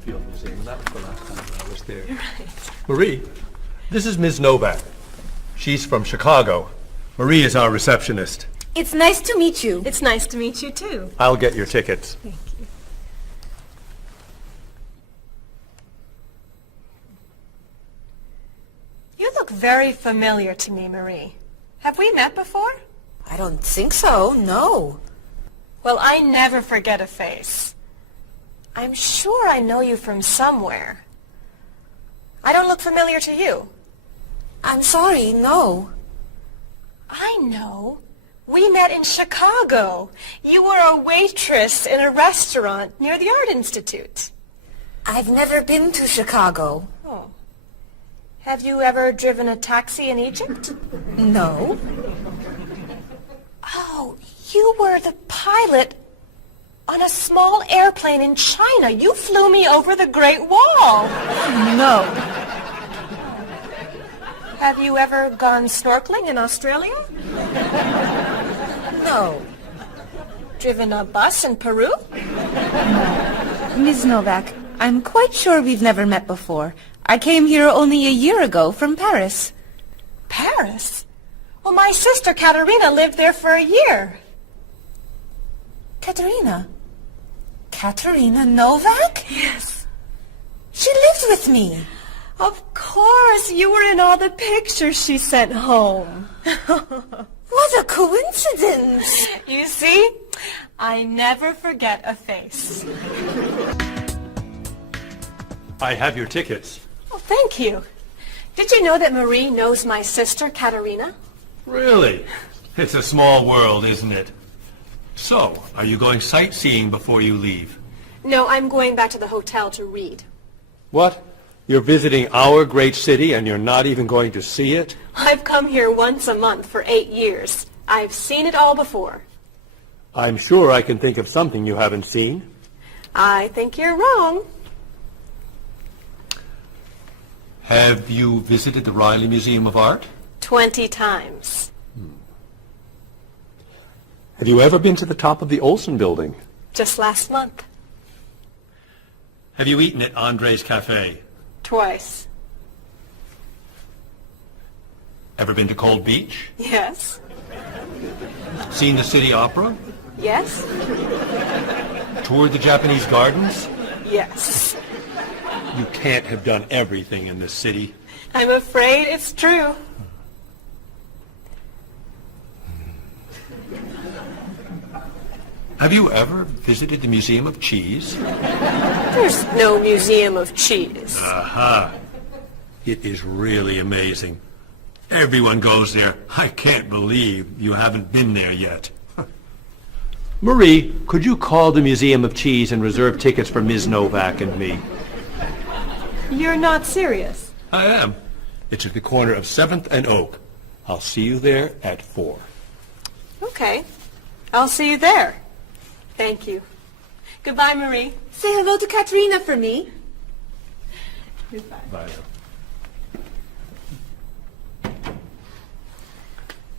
Field Museum, and that was the last time I was there. You're right. Marie, this is Ms. Novak. She's from Chicago. Marie is our receptionist. It's nice to meet you. It's nice to meet you, too. I'll get your tickets. Thank you. You look very familiar to me, Marie. Have we met before? I don't think so, no. Well, I never forget a face. I'm sure I know you from somewhere. I don't look familiar to you. I'm sorry, no. I know. We met in Chicago. You were a waitress in a restaurant near the Art Institute. I've never been to Chicago. Oh. Have you ever driven a taxi in Egypt? No. Oh, you were the pilot on a small airplane in China. You flew me over the Great Wall. No. Have you ever gone snorkeling in Australia? No. Driven a bus in Peru? Ms. Novak, I'm quite sure we've never met before. I came here only a year ago from Paris. Paris? Well, my sister Katerina lived there for a year. Katerina? Katerina Novak? Yes. She lived with me. Of course, you were in all the pictures she sent home. What a coincidence. You see, I never forget a face. I have your tickets. Oh, thank you. Did you know that Marie knows my sister Katerina? Really? It's a small world, isn't it? So, are you going sightseeing before you leave? No, I'm going back to the hotel to read. What? You're visiting our great city and you're not even going to see it? I've come here once a month for 8 years. I've seen it all before. I'm sure I can think of something you haven't seen. I think you're wrong. Have you visited the Riley Museum of Art? 20 times. Have you ever been to the top of the Olson Building? Just last month. Have you eaten at Andre's Cafe? Twice. Ever been to Cold Beach? Yes. Seen the City Opera? Yes. Toured the Japanese gardens? Yes. You can't have done everything in this city. I'm afraid it's true. Have you ever visited the Museum of Cheese? There's no museum of cheese. Aha. It is really amazing. Everyone goes there. I can't believe you haven't been there yet. Marie, could you call the Museum of Cheese and reserve tickets for Ms. Novak and me? You're not serious. I am. It's at the corner of 7th and Oak. I'll see you there at 4. Okay. I'll see you there. Thank you. Goodbye, Marie. Say hello to Katerina for me. Goodbye. Bye.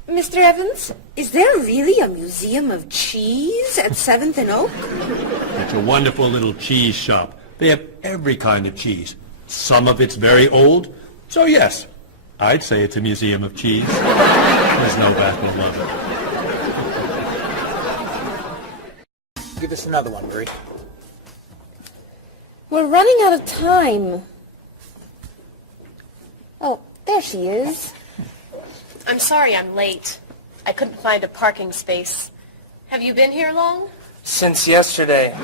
Mr. Evans, is there really a museum of cheese at 7th and Oak? It's a wonderful little cheese shop. They have every kind of cheese. Some of it's very old. So yes, I'd say it's a museum of cheese. Ms. Novak will love it. Give us another one, Marie. We're running out of time. Oh, there she is. I'm sorry I'm late. I couldn't find a parking space. Have you been here long? Since yesterday.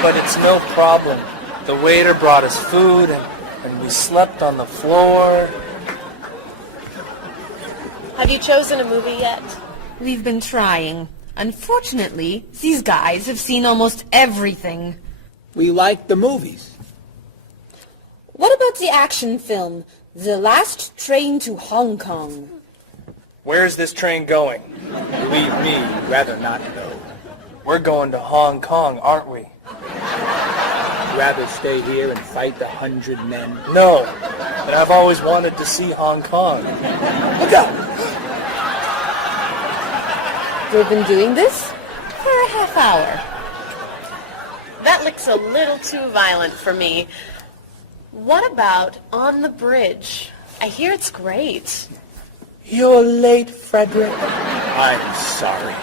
But it's no problem. The waiter brought us food and we slept on the floor. Have you chosen a movie yet? We've been trying. Unfortunately, these guys have seen almost everything. We like the movies. What about the action film, The Last Train to Hong Kong? Where's this train going? Believe me, you'd rather not know. We're going to Hong Kong, aren't we? Rather stay here and fight the 100 men? No, but I've always wanted to see Hong Kong. Look out! We've been doing this for a half hour. That That looks a little too violent for me. What about On the Bridge? I hear it's great. You're late, Frederick. I'm sorry.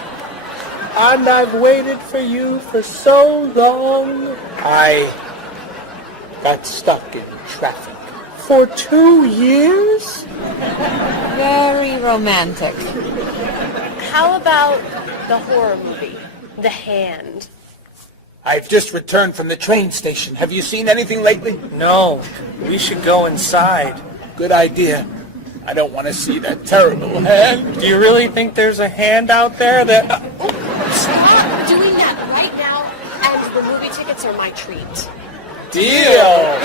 And I've waited for you for so long. I got stuck in traffic for 2 years. Very romantic. How about the horror movie, The Hand? I've just returned from the train station. Have you seen anything lately? No. We should go inside. Good idea. I don't want to see that terrible hand. Do you really think there's a hand out there that... Stop doing that right now, and the movie tickets are my treat. Deal!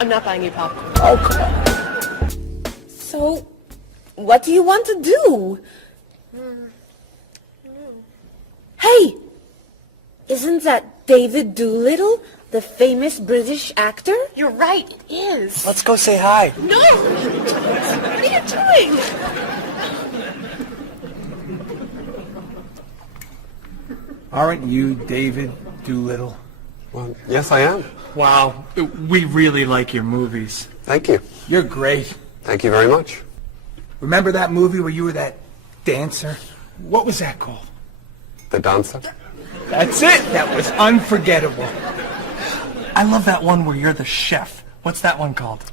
I'm not buying you popcorn. Oh, come on. So, what do you want to do? Hey! Isn't that David Doolittle, the famous British actor? You're right, it is. Let's go say hi. No! What are you doing? Aren't you David Doolittle? Well, yes, I am. Wow, we really like your movies. Thank you. You're great. Thank you very much. Remember that movie where you were that dancer? What was that called? The dancer. That's it. That was unforgettable. I love that one where you're the chef. What's that one called?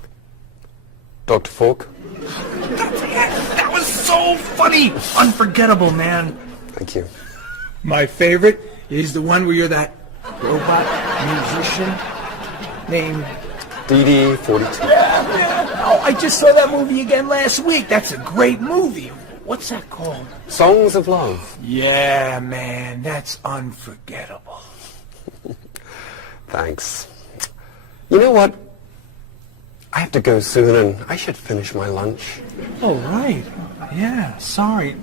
Dr. Falk. That was so funny. Unforgettable, man. Thank you. My favorite is the one where you're that robot musician named... DD-42. Oh, I just saw that movie again last week. That's a great movie. What's that called? Songs of Love. Yeah, man, that's unforgettable. Thanks. You know what? I have to go soon and I should finish my lunch. Oh, right. Yeah, sorry.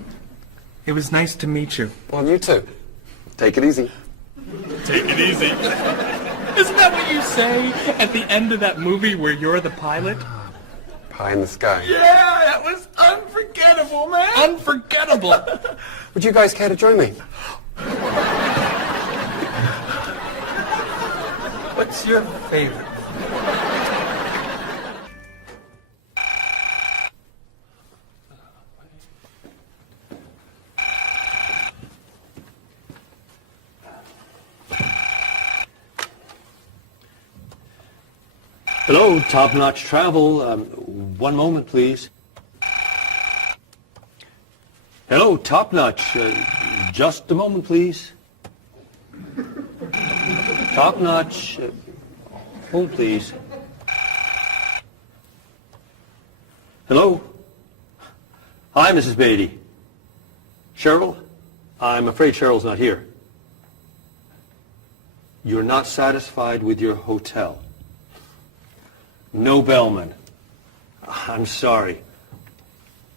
It was nice to meet you. Well, you too. Take it easy. Take it easy. Isn't that what you say at the end of that movie where you're the pilot? Pie in the sky. Yeah, that was unforgettable, man. Unforgettable. Would you guys care to join me? What's your favorite? Hello, Top Notch Travel. One moment, please. Hello, Top Notch. Just a moment, please. Top Notch. Hold, please. Hello? Hi, Mrs. Beatty. Cheryl? I'm afraid Cheryl's not here. You're not satisfied with your hotel? No bellman. I'm sorry.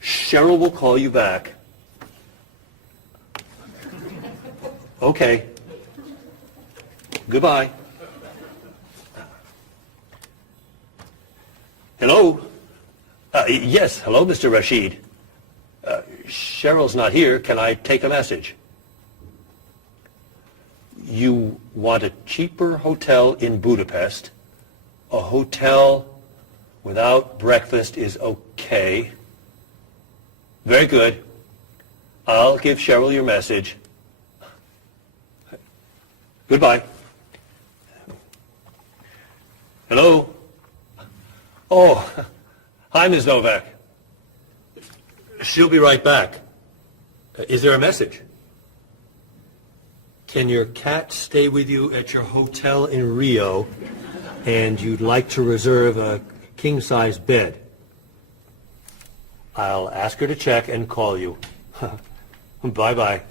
Cheryl will call you back. Okay. Goodbye. Hello? Yes, hello, Mr. Rashid. Cheryl's not here. Can I take a message? You want a cheaper hotel in Budapest? A hotel without breakfast is okay. Very good. I'll give Cheryl your message. Goodbye. Hello? Oh, hi, Ms. Novak. She'll be right back. Is there a message? Can your cat stay with you at your hotel in Rio, and you'd like to reserve a king-size bed? I'll ask her to check and call you. Bye-bye.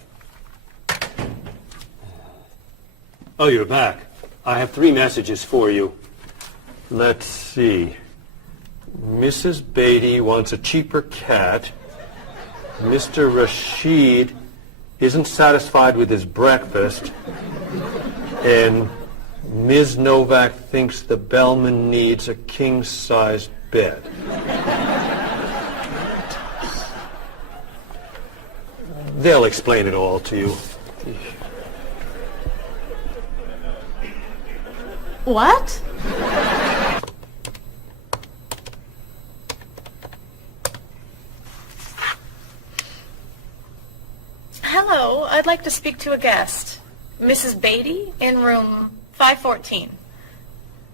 Oh, you're back. I have 3 messages for you. Let's see. Mrs. Beatty wants a cheaper cat. Mr. Rashid isn't satisfied with his breakfast. And Ms. Novak thinks the bellman needs a king-sized bed. They'll explain it all to you. What? Hello, I'd like to speak to a guest. Mrs. Beatty in room 514.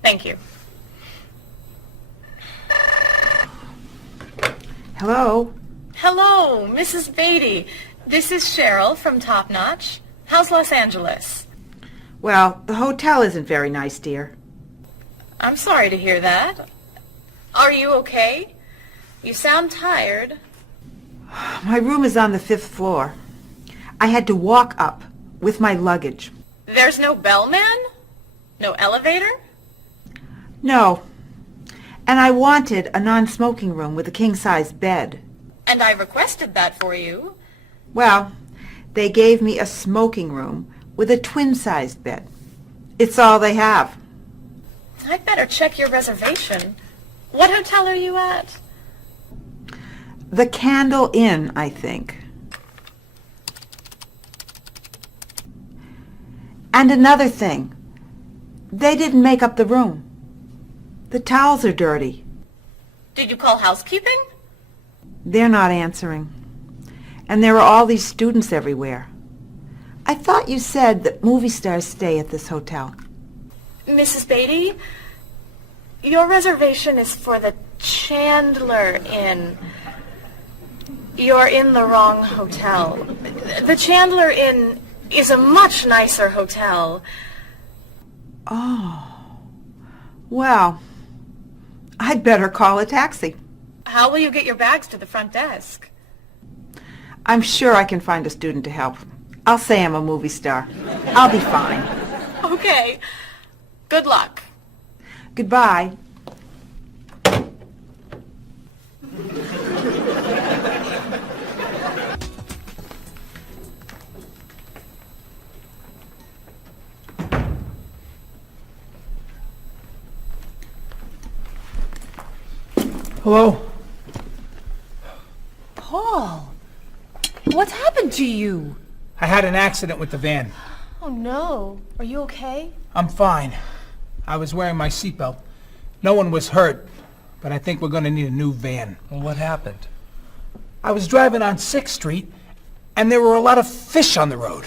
Thank you. Hello? Hello, Mrs. Beatty. This is Cheryl from Top Notch. How's Los Angeles? Well, the hotel isn't very nice, dear. I'm sorry to hear that. Are you okay? You sound tired. My room is on the 5th floor. I had to walk up with my luggage. There's no bellman? No elevator? No. And I wanted a non-smoking room with a king-size bed. And I requested that for you. Well, they gave me a smoking room with a twin-sized bed. It's all they have. I'd better check your reservation. What hotel are you at? The Candle Inn, I think. And another thing. They didn't make up the room. The towels are dirty. Did you call housekeeping? They're not answering. And there are all these students everywhere. I thought you said that movie stars stay at this hotel. Mrs. Beatty, your reservation is for the Chandler Inn. You're in the wrong hotel. The Chandler Inn is a much nicer hotel. Oh. Well, I'd better call a taxi. How will you get your bags to the front desk? I'm sure I can find a student to help. I'll say I'm a movie star. I'll be fine. Okay. Good luck. Goodbye. Hello? Paul, what's happened to you? I had an accident with the van. Oh, no. Are you okay? I'm fine. I was wearing my seatbelt. No one was hurt, but I think we're going to need a new van. Well, what happened? I was driving on 6th Street, and there were a lot of fish on the road.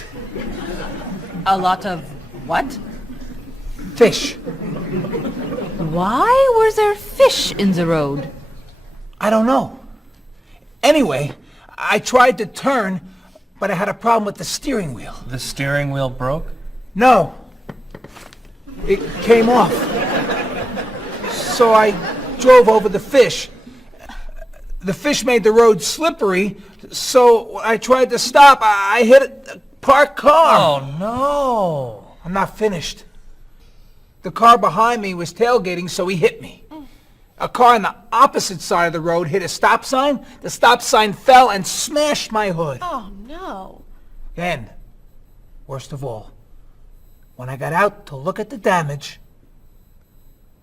A lot of what? Fish. Why were there fish in the road? I don't know. Anyway, I tried to turn, but I had a problem with the steering wheel. The steering wheel broke? No. It came off. So I drove over the fish. The fish made the road slippery, so when I tried to stop, I hit a parked car. Oh, no. I'm not finished. The car behind me was tailgating, so he hit me. A car on the opposite side of the road hit a stop sign. The stop sign fell and smashed my hood. Oh, no. Then, worst of all, when I got out to look at the damage,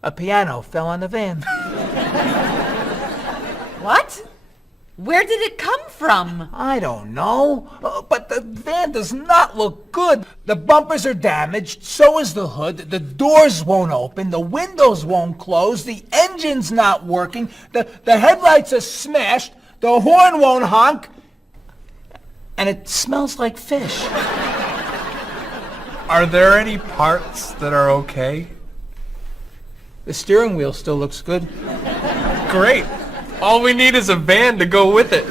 a piano fell on the van. What? Where did it come from? I don't know, but the van does not look good. The bumpers are damaged, so is the hood, the doors won't open, the windows won't close, the engine's not working, the headlights are smashed, the horn won't honk, and it smells like fish. Are there any parts that are okay? The steering wheel still looks good. Great. All we need is a van to go with it.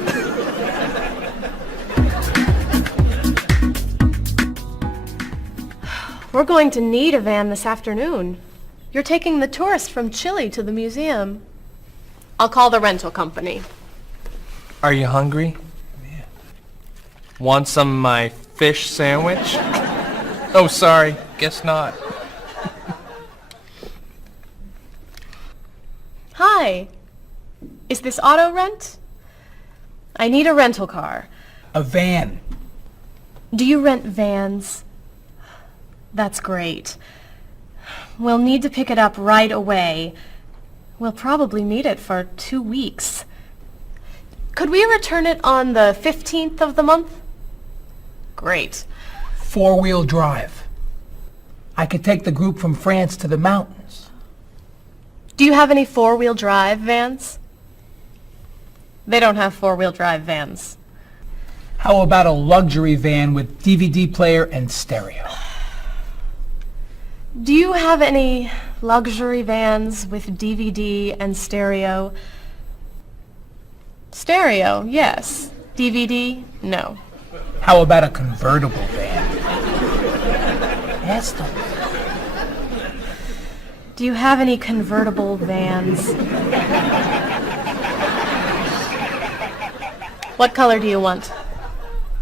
We're going to need a van this afternoon. You're taking the tourist from Chile to the museum. I'll call the rental company. Are you hungry? Yeah. Want some of my fish sandwich? Oh, sorry. Guess not. Hi. Is this auto rent? I need a rental car. A van. Do you rent vans? That's great. We'll need to pick it up right away. We'll probably need it for 2 weeks. Could we return it on the 15th of the month? Great. 4-wheel drive. I could take the group from France to the mountains. Do you have any 4-wheel drive vans? They don't have 4-wheel drive vans. How about a luxury van with DVD player and stereo? Do you have any luxury vans with DVD and stereo? Stereo, yes. DVD, no. How about a convertible van? Yes, though. Do you have any convertible vans? What color do you want?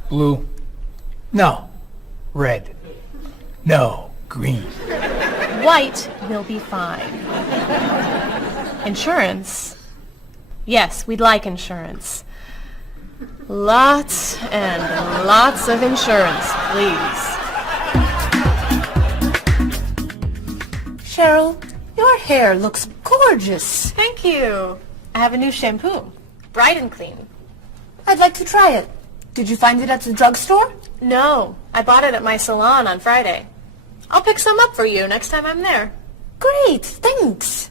Blue. No. Red. No. Green. White will be fine. Insurance? Yes, we'd like insurance. Lots and lots of insurance, please. Cheryl, your hair looks gorgeous. Thank you. I have a new shampoo. Bright and clean. I'd like to try it. Did you find it at the drugstore? No, I bought it at my salon on Friday. I'll pick some up for you next time I'm there. Great, thanks.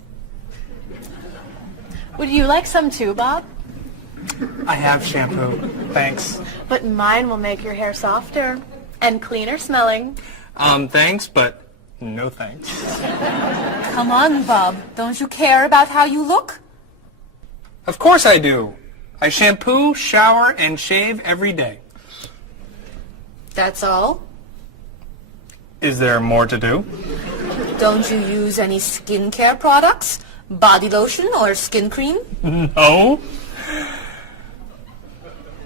Would you like some too, Bob? I have shampoo. Thanks. But mine will make your hair softer and cleaner smelling. Thanks, but no thanks. Come on, Bob. Don't you care about how you look? Of course I do. I shampoo, shower, and shave every day. That's all? Is there more to do? Don't you use any skincare products? Body lotion or skin cream? No.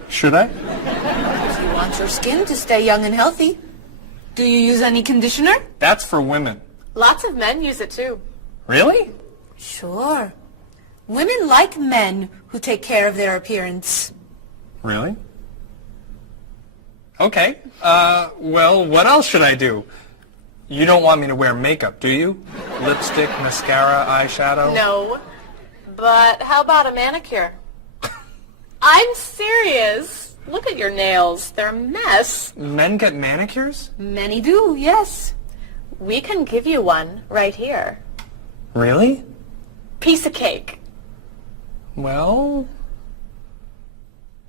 Should I? If you want your skin to stay young and healthy. Do you use any conditioner? That's for women. Lots of men use it too. Really? Sure. Women like men who take care of their appearance. Really? Okay. Well, what else should I do? You don't want me to wear makeup, do you? Lipstick, mascara, eyeshadow? No. But how about a manicure? I'm serious. Look at your nails. They're a mess. Men get manicures? Many do, yes. We can give you one right here. Really? Piece of cake. Well...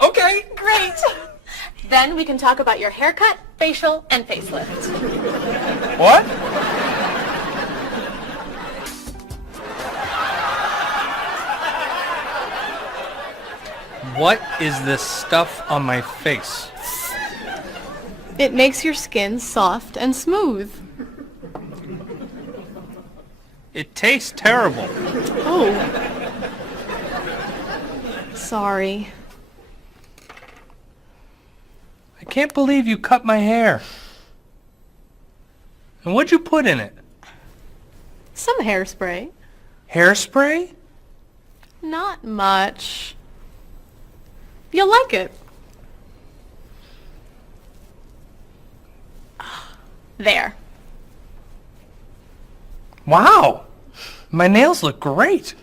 Okay. Great. Then we can talk about your haircut, facial, and facelift. What? What is this stuff on my face? It makes your skin soft and smooth. It tastes terrible. Oh. Sorry. I can't believe you cut my hair. And what'd you put in it? Some hairspray. Hairspray? Not much. You'll like it. There. Wow! My nails look great.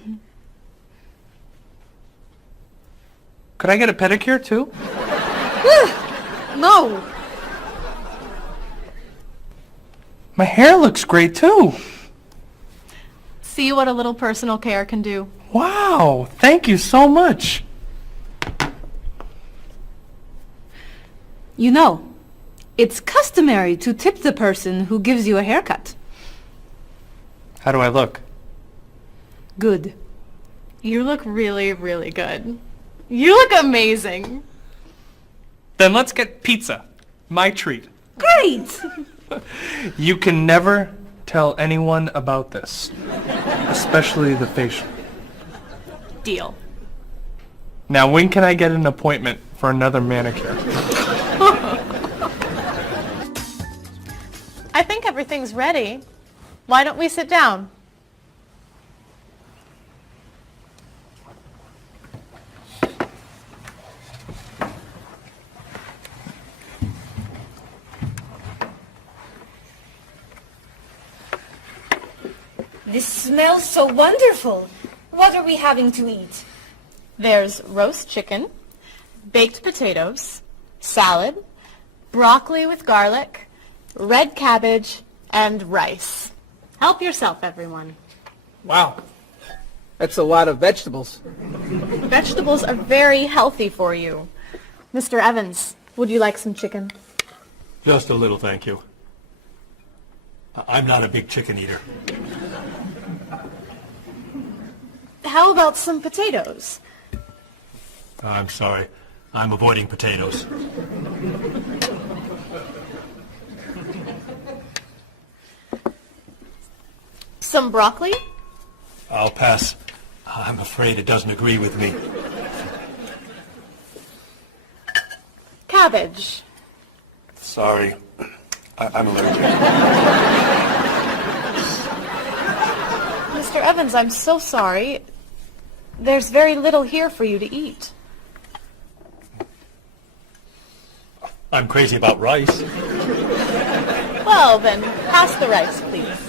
Could I get a pedicure too? No. My hair looks great too. See what a little personal care can do. Wow! Thank you so much. You know, it's customary to tip the person who gives you a haircut. How do I look? Good. You look really, really good. You look amazing. Then let's get pizza. My treat. Great! You can never tell anyone about this. Especially the facial. Deal. Now when can I get an appointment for another manicure? I think everything's ready. Why don't we sit down? This smells so wonderful. What are we having to eat? There's roast chicken, baked potatoes, salad, broccoli with garlic, red cabbage, and rice. Help yourself, everyone. Wow. That's a lot of vegetables. Vegetables are very healthy for you. Mr. Evans, would you like some chicken? Just a little, thank you. I'm not a big chicken eater. How about some potatoes? I'm sorry. I'm avoiding potatoes. Some broccoli? I'll pass. I'm afraid it doesn't agree with me. Cabbage. Sorry. I'm allergic. Mr. Evans, I'm so sorry. There's very little here for you to eat. I'm crazy about rice. Well, then, pass the rice, please.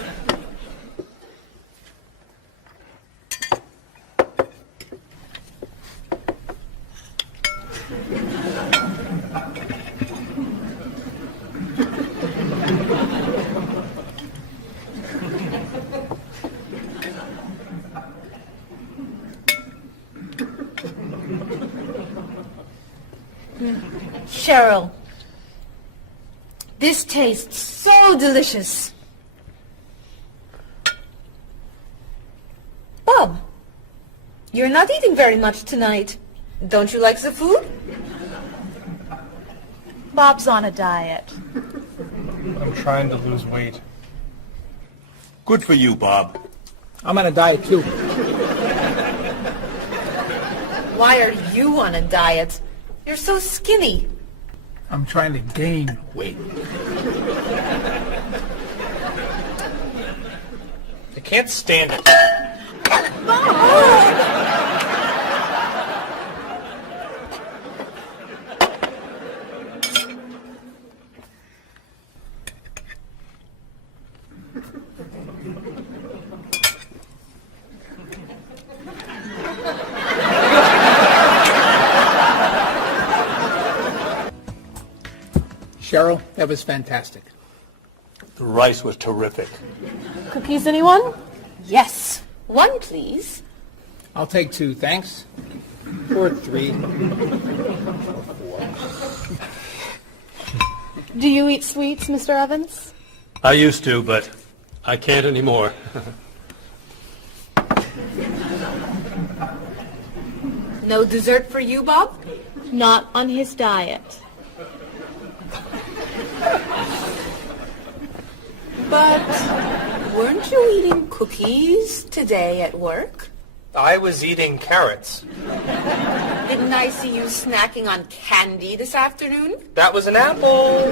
Cheryl, this tastes so delicious. Bob, you're not eating very much tonight. Don't you like the food? Bob's on a diet. I'm trying to lose weight. Good for you, Bob. I'm on a diet too. Why are you on a diet? You're so skinny. I'm trying to gain weight. I can't stand it. Cheryl, that was fantastic. The rice was terrific. Cookies, anyone? Yes. One, please. I'll take 2, thanks. Or 3. Do you eat sweets, Mr. Evans? I used to, but I can't anymore. No dessert for you, Bob? Not on his diet. But weren't you eating cookies today at work? I was eating carrots. Didn't I see you snacking on candy this afternoon? That was an apple.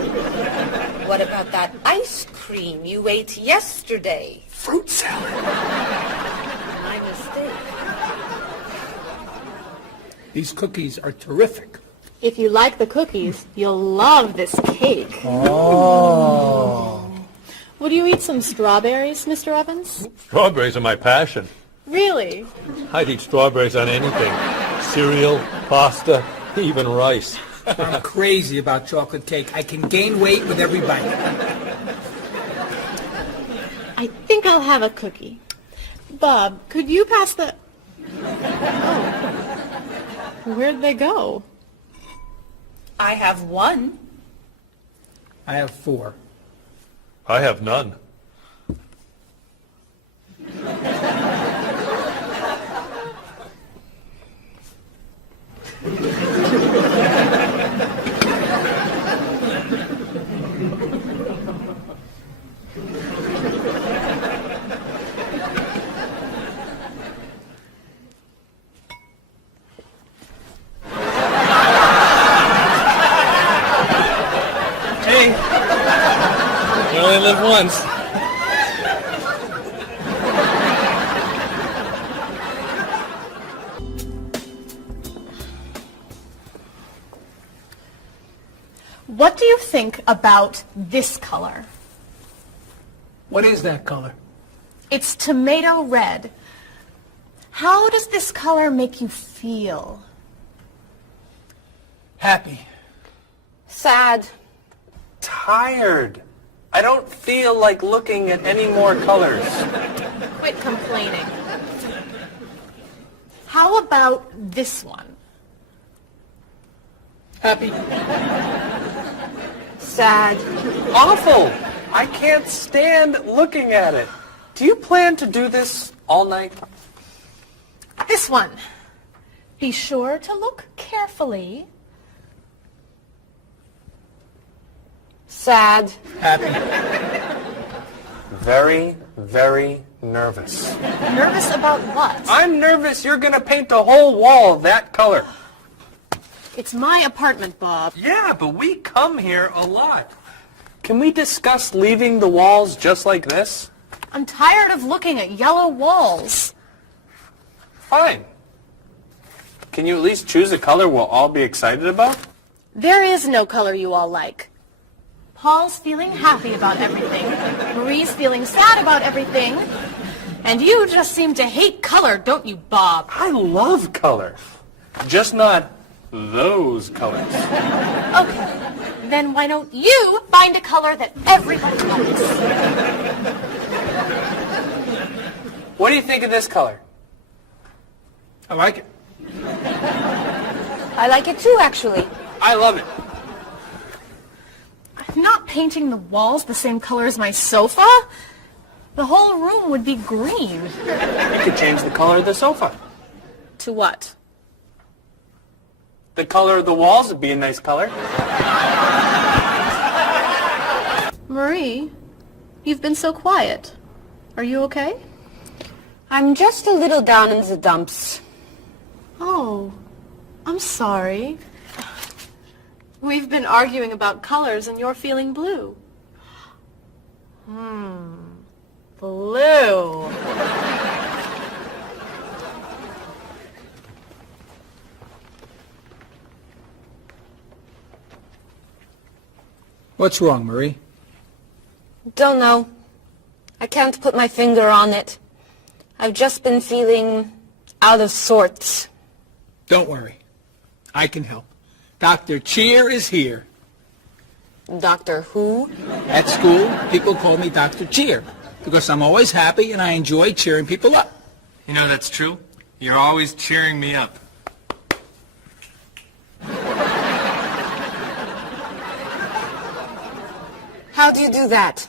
What about that ice cream you ate yesterday? Fruit salad. My mistake. These cookies are terrific. If you like the cookies, you'll love this cake. Oh. Would you eat some strawberries, Mr. Evans? Strawberries are my passion. Really? I'd eat strawberries on anything. Cereal, pasta, even rice. I'm crazy about chocolate cake. I can gain weight with every bite. I think I'll have a cookie. Bob, could you pass the... Oh. Where'd they go? I have 1. I have 4. I have none. Hey, you only live once. What do you think about this color? What is that color? It's tomato red. How does this color make you feel? Happy. Sad. Tired. I don't feel like looking at any more colors. Quit complaining. How about this one? Happy. Sad. Awful. I can't stand looking at it. Do you plan to do this all night? This one. Be sure to look carefully. Sad. Happy. Very, very nervous. Nervous about what? I'm nervous you're going to paint the whole wall that color. It's my apartment, Bob. Yeah, but we come here a lot. Can we discuss leaving the walls just like this? I'm tired of looking at yellow walls. Fine. Can you at least choose a color we'll all be excited about? There is no color you all like. Paul's feeling happy about everything. Marie's feeling sad about everything. And you just seem to hate color, don't you, Bob? I love color. Just not those colors. Okay. Then why don't you find a color that everybody likes? What do you think of this color? I like it. I like it too, actually. I love it. I'm not painting the walls the same color as my sofa. The whole room would be green. You could change the color of the sofa. To what? The color of the walls would be a nice color. Marie, you've been so quiet. Are you okay? I'm just a little down in the dumps. Oh, I'm sorry. We've been arguing about colors and you're feeling blue. Blue. What's wrong, Marie? Don't know. I can't put my finger on it. I've just been feeling out of sorts. Don't worry. I can help. Dr. Cheer is here. Doctor who? At school, people call me Dr. Cheer because I'm always happy and I enjoy cheering people up. You know that's true. You're always cheering me up. How do you do that?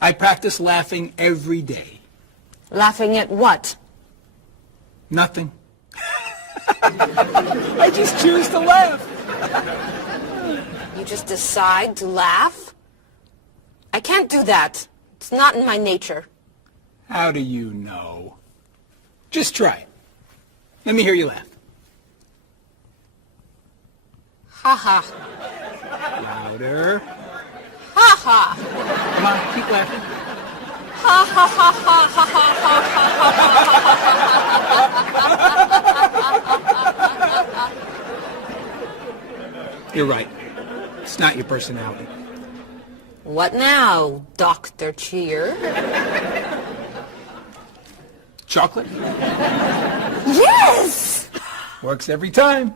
I practice laughing every day. Laughing at what? Nothing. I just choose to laugh. You just decide to laugh? I can't do that. It's not in my nature. How do you know? Just try. Let me hear you laugh. Ha ha. Louder. Ha ha. Come on, keep laughing. Ha ha ha ha ha ha. You're right. It's not your personality. What now, Dr. Cheer? Chocolate? Yes! Works every time.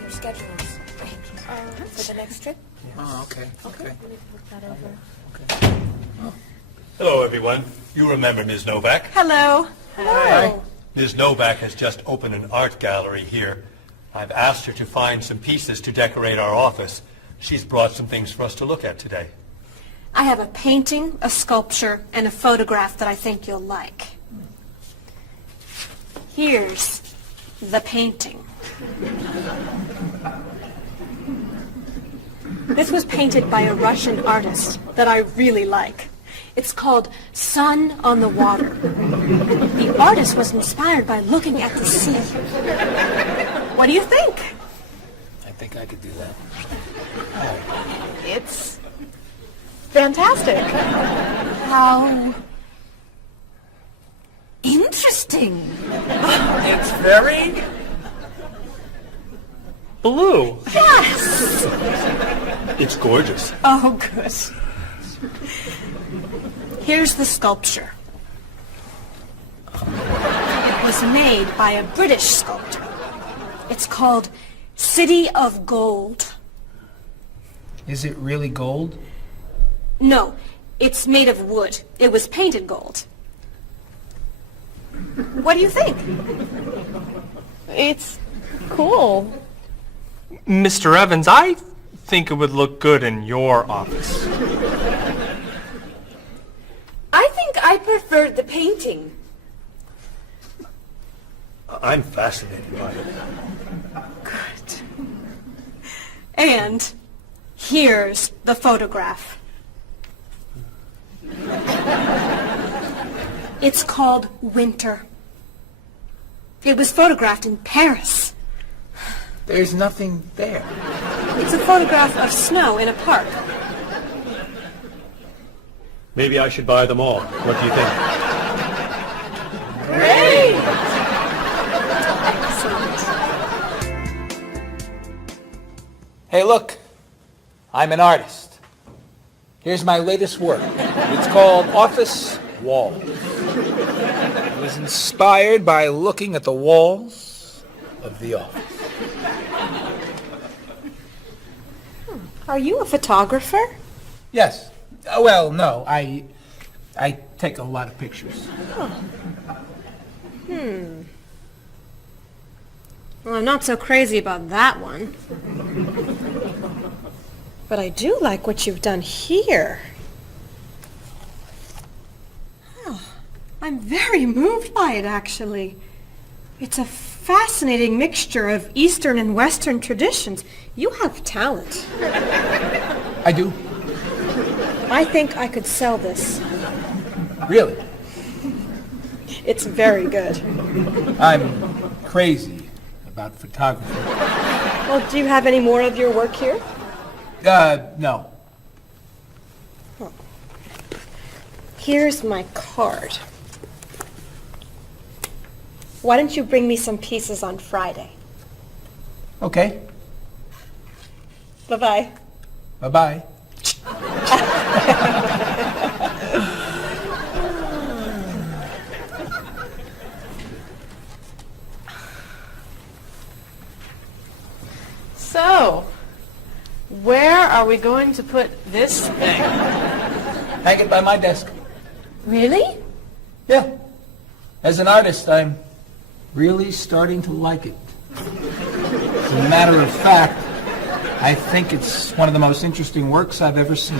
Your schedules for the next trip. Oh, okay. Hello, everyone. You remember Ms. Novak? Hello. Hello. Ms. Novak has just opened an art gallery here. I've asked her to find some pieces to decorate our office. She's brought some things for us to look at today. I have a painting, a sculpture, and a photograph that I think you'll like. Here's the painting. This was painted by a Russian artist that I really like. It's called Sun on the Water. The artist was inspired by looking at the sea. What do you think? I think I could do that. It's fantastic. How interesting. It's very blue. Yes. It's gorgeous. Oh, good. Here's the sculpture. It was made by a British sculptor. It's called City of Gold. Is it really gold? No, it's made of wood. It was painted gold. What do you think? It's cool. Mr. Evans, I think it would look good in your office. I think I preferred the painting. I'm fascinated by it. Good. And here's the photograph. It's called Winter. It was photographed in Paris. There's nothing there. It's a photograph of snow in a park. Maybe I should buy them all. What do you think? Great! Hey, look. I'm an artist. Here's my latest work. It's called Office Wall. It was inspired by looking at the walls of the office. Are you a photographer? Yes. Well, no. I take a lot of pictures. Well, I'm not so crazy about that one. But I do like what you've done here. Oh, I'm very moved by it, actually. It's a fascinating mixture of Eastern and Western traditions. You have talent. I do. I think I could sell this. Really. It's very good. I'm crazy about photography. Well, do you have any more of your work here? No. Here's my card. Why don't you bring me some pieces on Friday? Okay. Bye-bye. Bye-bye. So, where are we going to put this thing? Hang it by my desk. Really? Yeah. As an artist, I'm really starting to like it. As a matter of fact, I think it's one of the most interesting works I've ever seen.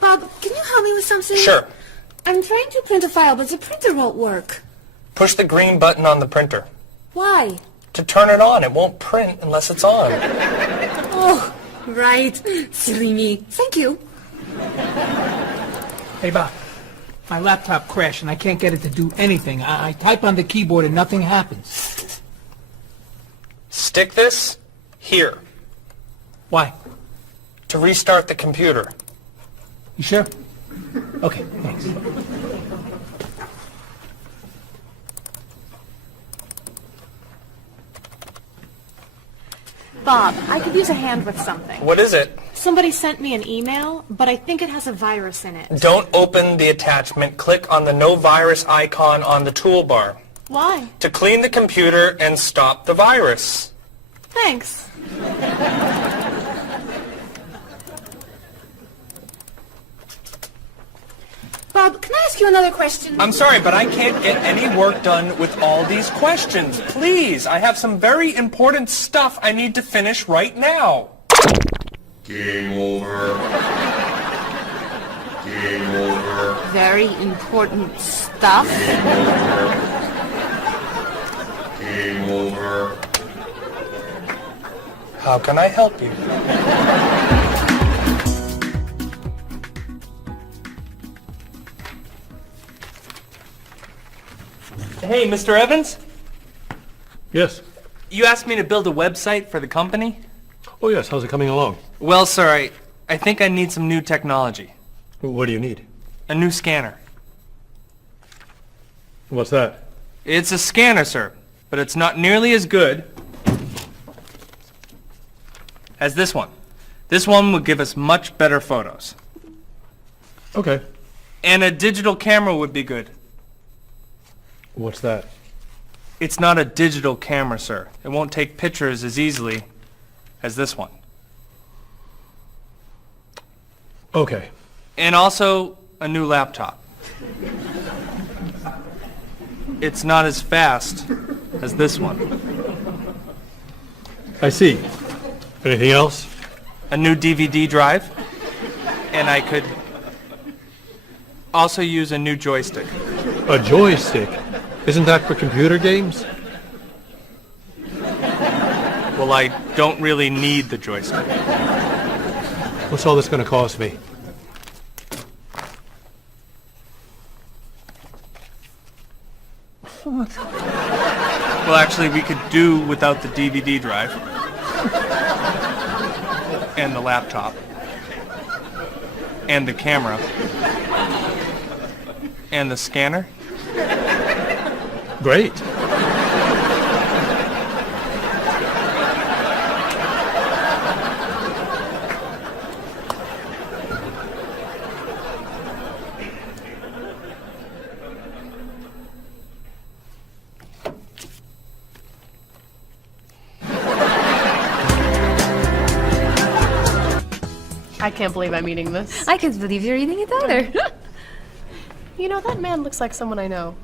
Bob, can you help me with something? Sure. I'm trying to print a file, but the printer won't work. Push the green button on the printer. Why? To turn it on. It won't print unless it's on. Oh, right. Silly me. Thank you. Hey, Bob. My laptop crashed and I can't get it to do anything. I type on the keyboard and nothing happens. Stick this here Why? to restart the computer. You sure? Okay, thanks. Bob, I could use a hand with something. What is it? Somebody sent me an email, but I think it has a virus in it. Don't open the attachment. Click on the no virus icon on the toolbar Why? to clean the computer and stop the virus. Thanks. Bob, can I ask you another question? I'm sorry, but I can't get any work done with all these questions. Please, I have some very important stuff I need to finish right now. Game over. Game over. Very important stuff. Game over. How can I help you? Hey, Mr. Evans? Yes. You asked me to build a website for the company? Oh, yes. How's it coming along? Well, sir, I think I need some new technology. What do you need? A new scanner. What's that? It's a scanner, sir, but it's not nearly as good as this one. This one would give us much better photos. Okay. And a digital camera would be good. What's that? It's not a digital camera, sir. It won't take pictures as easily as this one. Okay. And also a new laptop. It's not as fast as this one. I see. Anything else? A new DVD drive. And I could also use a new joystick. A joystick? Isn't that for computer games? Well, I don't really need the joystick. What's all this going to cost me? Well, actually, we could do without the DVD drive. And the laptop. And the camera. And the scanner. Great. I can't believe I'm eating this. I can't believe you're eating it either. You know, that man looks like someone I know.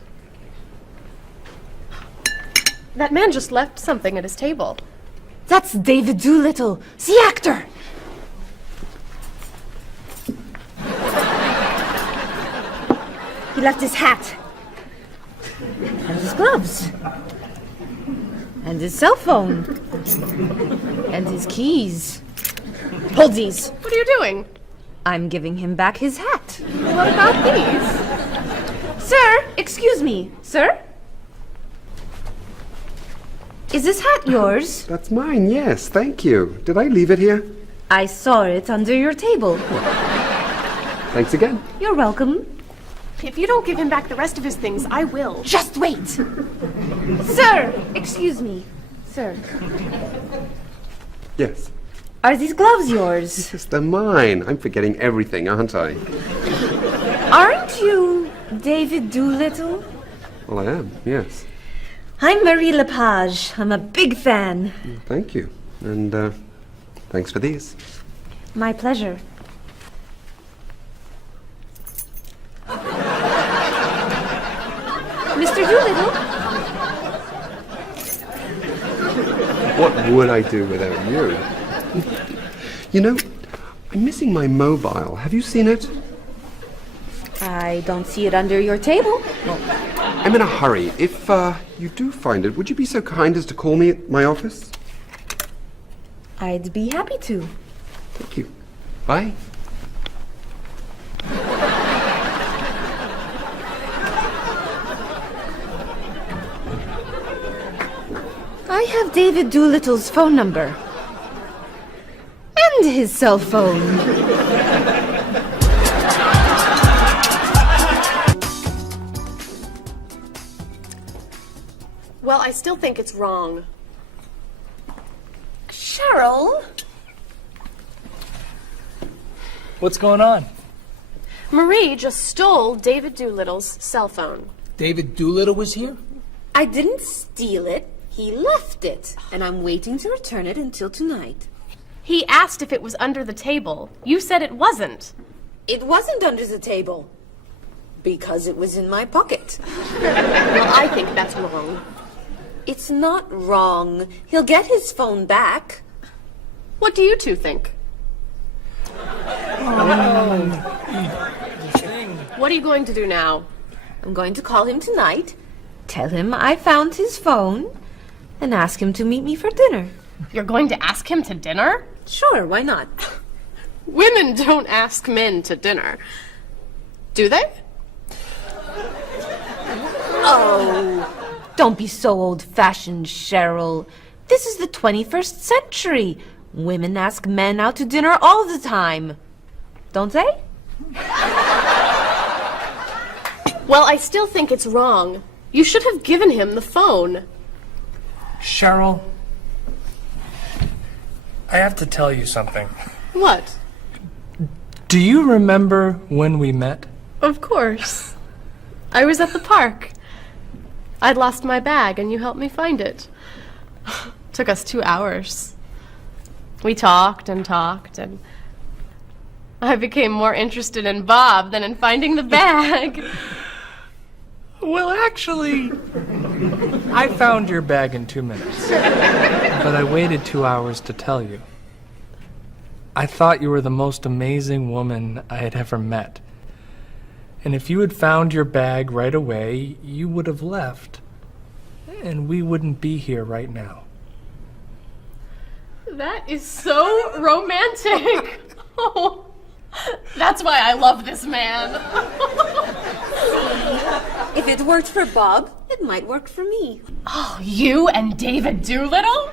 That man just left something at his table. That's David Doolittle, the actor. He left his hat. And his gloves. And his cell phone. And his keys. Hold these. What are you doing? I'm giving him back his hat. What about these? Sir, excuse me. Sir? Is this hat yours? That's mine, yes, thank you. Did I leave it here? I saw it under your table. Thanks again. You're welcome. If you don't give him back the rest of his things, I will. Just wait. Sir, excuse me. Sir, Yes. are these gloves yours? Yes, they're mine. I'm forgetting everything, aren't I? Aren't you David Doolittle? Well, I am, yes. I'm Marie Lepage. I'm a big fan. Thank you. And, thanks for these. My pleasure. Mr. Doolittle? What would I do without you? You know, I'm missing my mobile. Have you seen it? I don't see it under your table. I'm in a hurry. If, you do find it, would you be so kind as to call me at my office? I'd be happy to. Thank you. Bye. I have David Doolittle's phone number. And his cell phone. Well, I still think it's wrong. Cheryl? What's going on? Marie just stole David Doolittle's cell phone. David Doolittle was here? I didn't steal it. He left it. And I'm waiting to return it until tonight. He asked if it was under the table. You said it wasn't. It wasn't under the table. Because it was in my pocket. Well, I think that's wrong. It's not wrong. He'll get his phone back. What do you two think? What are you going to do now? I'm going to call him tonight, tell him I found his phone, and ask him to meet me for dinner. You're going to ask him to dinner? Sure, why not? Women don't ask men to dinner. Do they? Oh, don't be so old-fashioned, Cheryl. This is the 21st century. Women ask men out to dinner all the time. Don't they? Well, I still think it's wrong. You should have given him the phone. Cheryl, I have to tell you something. What? Do you remember when we met? Of course. I was at the park. I'd lost my bag and you helped me find it. Took us 2 hours. We talked and talked, and I became more interested in Bob than in finding the bag. Well, actually, I found your bag in 2 minutes. But I waited 2 hours to tell you. I thought you were the most amazing woman I had ever met. And if you had found your bag right away, you would have left. And we wouldn't be here right now. That is so romantic. Oh, that's why I love this man. If it worked for Bob, it might work for me. Oh, you and David Doolittle?